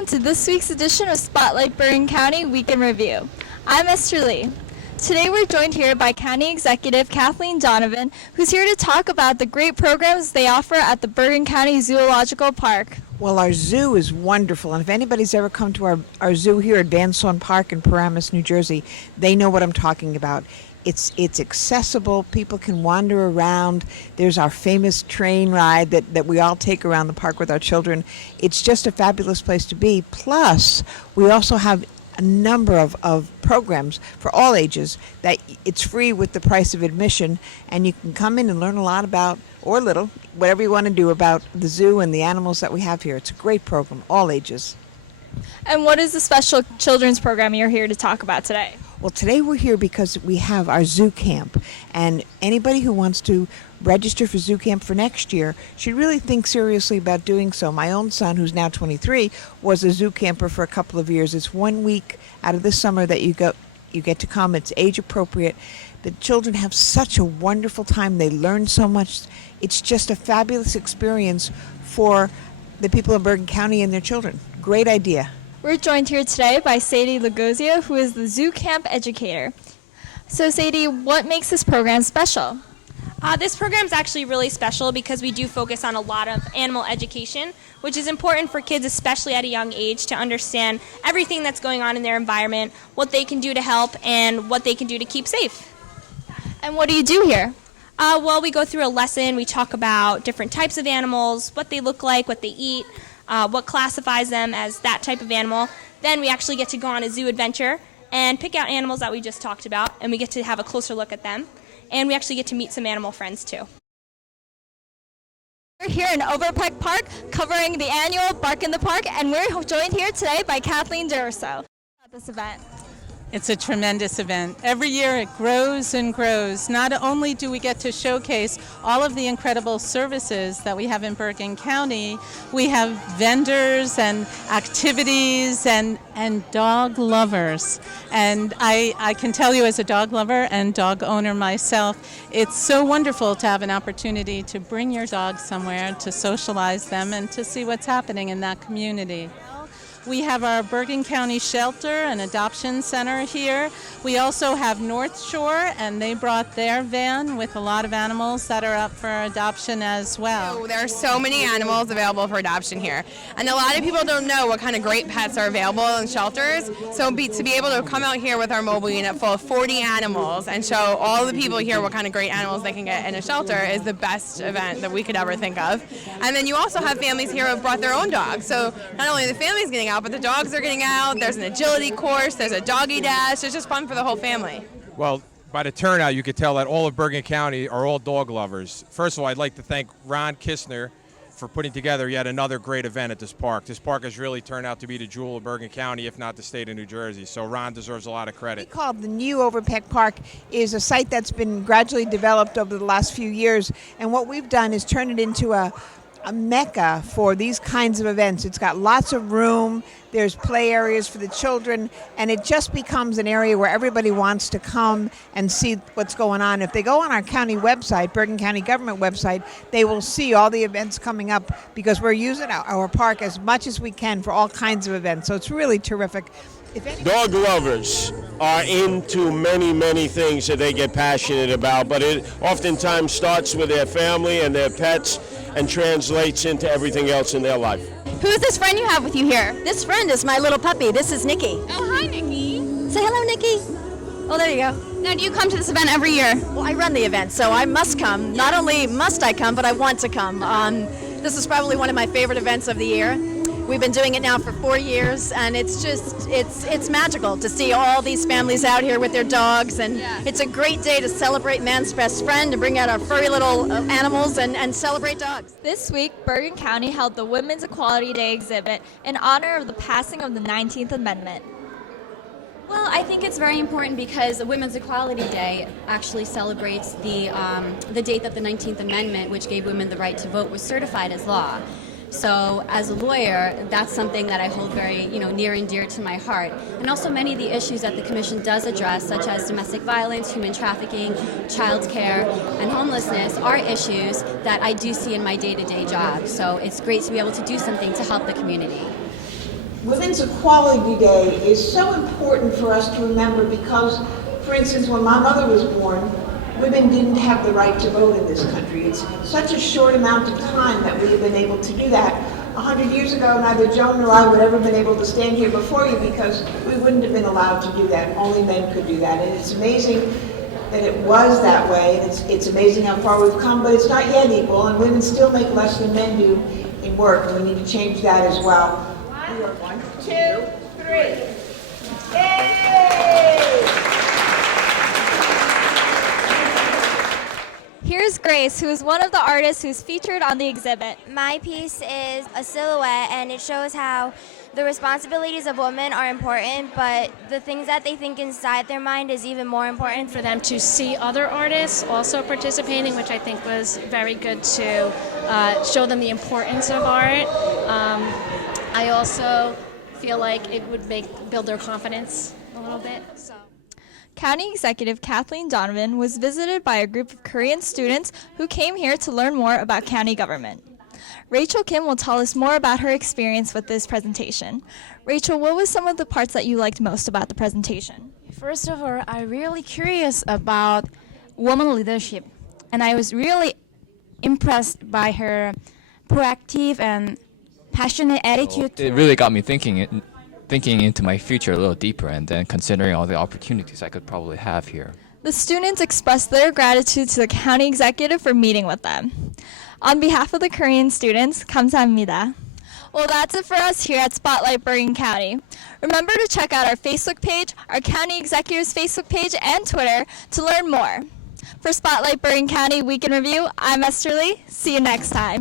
welcome to this week's edition of Spotlight Bergen County Week in Review. I'm Esther Lee. Today we're joined here by County Executive Kathleen Donovan, who's here to talk about the great programs they offer at the Bergen County Zoological Park. Well, our zoo is wonderful, and if anybody's ever come to our zoo here at Van Saun Park in Paramus, New Jersey, they know what I'm talking about. It's accessible. People can wander around. There's our famous train ride that we all take around the park with our children. It's just a fabulous place to be. Plus, we also have a number of programs for all ages that it's free with the price of admission, and you can come in and learn a lot about, or little, whatever you want to do about the zoo and the animals that we have here. It's a great program, all ages. And what is the special children's program you're here to talk about today? Well, today we're here because we have our zoo camp, and anybody who wants to register for zoo camp for next year should really think seriously about doing so. My own son, who's now 23, was a zoo camper for a couple of years. It's 1 week out of the summer that you get to come. It's age appropriate. The children have such a wonderful time. They learn so much. It's just a fabulous experience for the people of Bergen County and their children. Great idea. We're joined here today by Sadie Lagozia, who is the zoo camp educator. So Sadie, what makes this program special? This program is actually really special because we do focus on a lot of animal education, which is important for kids, especially at a young age, to understand everything that's going on in their environment, what they can do to help, and what they can do to keep safe. And what do you do here? Well, we go through a lesson. We talk about different types of animals, what they look like, what they eat, what classifies them as that type of animal. Then we actually get to go on a zoo adventure and pick out animals that we just talked about, and we get to have a closer look at them. And we actually get to meet some animal friends, too. We're here in Overpeck Park covering the annual Bark in the Park, and we're joined here today by Kathleen Durso at this event. It's a tremendous event. Every year it grows and grows. Not only do we get to showcase all of the incredible services that we have in Bergen County, we have vendors and activities and dog lovers. And I can tell you, as a dog lover and dog owner myself, it's so wonderful to have an opportunity to bring your dog somewhere, to socialize them, and to see what's happening in that community. We have our Bergen County Shelter and Adoption Center here. We also have North Shore, and they brought their van with a lot of animals that are up for adoption as well. So there are so many animals available for adoption here. And a lot of people don't know what kind of great pets are available in shelters. So to be able to come out here with our mobile unit full of 40 animals and show all the people here what kind of great animals they can get in a shelter is the best event that we could ever think of. And then you also have families here who have brought their own dogs. So not only the families getting out, but the dogs are getting out. There's an agility course. There's a doggy dash. It's just fun for the whole family. Well, by the turnout, you could tell that all of Bergen County are all dog lovers. First of all, I'd like to thank Ron Kistner for putting together yet another great event at this park. This park has really turned out to be the jewel of Bergen County, if not the state of New Jersey. So Ron deserves a lot of credit. We call the new Overpeck Park is a site that's been gradually developed over the last few years, and what we've done is turn it into a mecca for these kinds of events. It's got lots of room, there's play areas for the children, and it just becomes an area where everybody wants to come and see what's going on. If they go on our county website, Bergen County government website, they will see all the events coming up because we're using our park as much as we can for all kinds of events. So it's really terrific. Dog lovers are into many, many things that they get passionate about, but it oftentimes starts with their family and their pets and translates into everything else in their life. Who is this friend you have with you here? This friend is my little puppy. This is Nikki. Oh, hi, Nikki. Say hello, Nikki. Oh, there you go. Now, do you come to this event every year? Well, I run the event, so I must come. Not only must I come, but I want to come. This is probably one of my favorite events of the year. We've been doing it now for 4 years, and it's magical to see all these families out here with their dogs, and it's a great day to celebrate man's best friend, to bring out our furry little animals and celebrate dogs. This week, Bergen County held the Women's Equality Day exhibit in honor of the passing of the 19th Amendment. Well, I think it's very important because the Women's Equality Day actually celebrates the date that the 19th Amendment, which gave women the right to vote, was certified as law. So as a lawyer, that's something that I hold very, near and dear to my heart. And also many of the issues that the Commission does address, such as domestic violence, human trafficking, child care, and homelessness, are issues that I do see in my day-to-day job. So it's great to be able to do something to help the community. Women's Equality Day is so important for us to remember because, for instance, when my mother was born, women didn't have the right to vote in this country. It's such a short amount of time that we have been able to do that. 100 years ago, neither Joan nor I would ever have been able to stand here before you because we wouldn't have been allowed to do that. Only men could do that. And it's amazing that it was that way. And it's amazing how far we've come, but it's not yet equal. And women still make less than men do in work, and we need to change that as well. 1, 2, 3. Yay! Here's Grace, who is one of the artists who's featured on the exhibit. My piece is a silhouette, and it shows how the responsibilities of women are important, but the things that they think inside their mind is even more important. For them to see other artists also participating, which I think was very good to show them the importance of art. I also feel like it would build their confidence a little bit. So. County Executive Kathleen Donovan was visited by a group of Korean students who came here to learn more about county government. Rachel Kim will tell us more about her experience with this presentation. Rachel, what was some of the parts that you liked most about the presentation? First of all, I'm really curious about woman leadership, and I was really impressed by her proactive and passionate attitude. It really got me thinking into my future a little deeper, and then considering all the opportunities I could probably have here. The students expressed their gratitude to the county executive for meeting with them. On behalf of the Korean students, 감사합니다. Well, that's it for us here at Spotlight Bergen County. Remember to check out our Facebook page, our county executive's Facebook page, and Twitter to learn more. For Spotlight Bergen County Week in Review, I'm Esther Lee. See you next time.